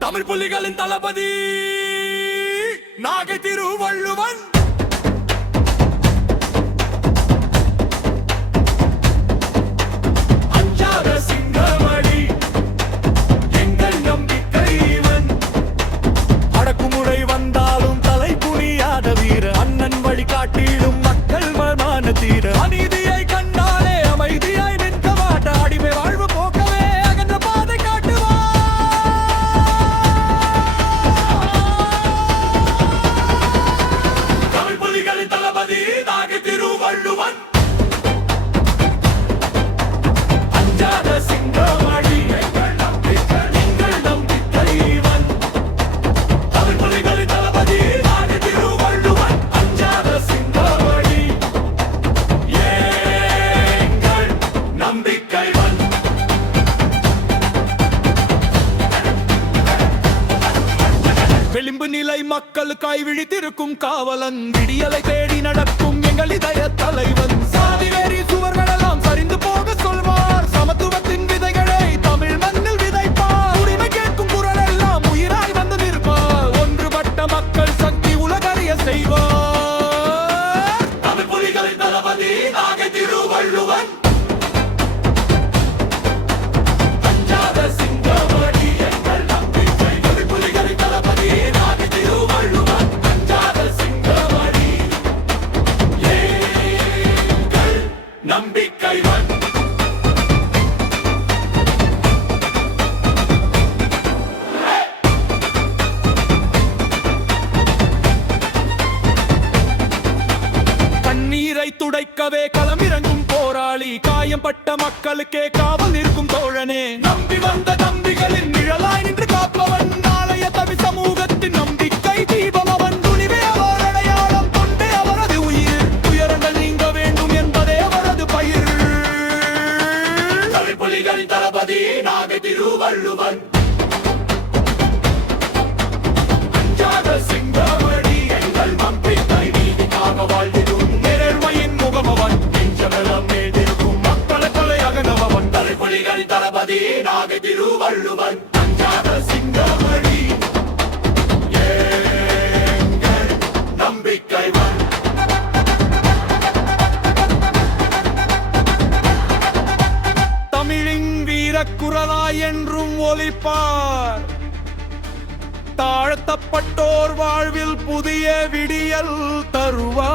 தமிழ் புலிகளின் தளபதி நாகை திருவள்ளுவன் அஞ்சாத சிங்கமணி எங்கள் நம்பிக்கைவன் அடக்குமுறை வந்தாலும் தலை குனியாத வீர அண்ணன் வழிகாட்டிடும் மக்கள் மர்மான தீர அநீதியை கண்டாலே அமைதியாய் நிற்க மாட்ட அடிமை வாழ்வு போக்கவே அகன்ற பாதை காட்டுவார் தமிழ் புலிகளின் தளபதி நாகை திருவள்ளுவன் அஞ்சாத சிங்கமணி எங்கள் நம்பிக்கைவன் தமிழ் புலிகளின் தளபதி நாகை திருவள்ளுவன் அஞ்சாத சிங்கமணி எங்கள் நம்பிக்கைவன் விளிம்பு நிலை மக்களுக்காய் விழித்திருக்கும் காவலன் விடியலை தேடி நடக்கும் எங்கள் இதய தலைவன் சாதி வெறி சுவர்களெல்லாம் சரிந்து போக சொல்வார் சமத்துவத்தின் விதைகளை தமிழ் மண்ணில் விதைப்பார் உரிமை கேட்கும் குரல் எல்லாம் உயிராய் வந்து நிற்பார் ஒன்றுபட்ட மக்கள் சக்தி உலகறிய செய்வார் தமிழ் புலிகளின் தளபதி நாகை திருவள்ளுவன் அஞ்சாத சிங்கமணி எங்கள் நம்பிக்கை தமிழ் புலிகளின் தளபதி நாகை திருவள்ளுவன் அஞ்சாத சிங்கமணி எங்கள் நம்பிக்கைவன் கண்ணீரை துடைக்கவே களமிறங்கும் போராளி காயம்பட்ட மக்களுக்கே காவல் நிற்கும் தோழனே நம்பி வந்த தம்பிகளின் நிழலாய் நின்று காப்பவன் நாளைய தமிழ் சமூகத்தின் நம்பிக்கை தீபம் அவன் துணிவே அவர் அடையாளம் கொண்டே அவரது உயிர் துயரங்கள் நீங்க வேண்டும் என்பதே அவரது பயிர் தமிழ் புலிகளின் தளபதி நாகை திருவள்ளுவன் அஞ்சாத சிங்கமணி எங்கள் நம்பிக்கை நீதிக்காக வாழ்ந்திடும் நேர்மையின் முகமவன் நெஞ்சமெல்லாம் மேதிருக்கும் மக்களை கொலையாக நவவன் தமிழ் புலிகளின் தளபதி நாகை திருவள்ளுவன் அஞ்சாத சிங்கமணி எங்கள் நம்பிக்கைவன் தமிழின் வீரக்குரலாய் என்றும் ஒலிப்பார் தாழ்த்தப்பட்டோர் வாழ்வில் புதிய விடியல் தருவார்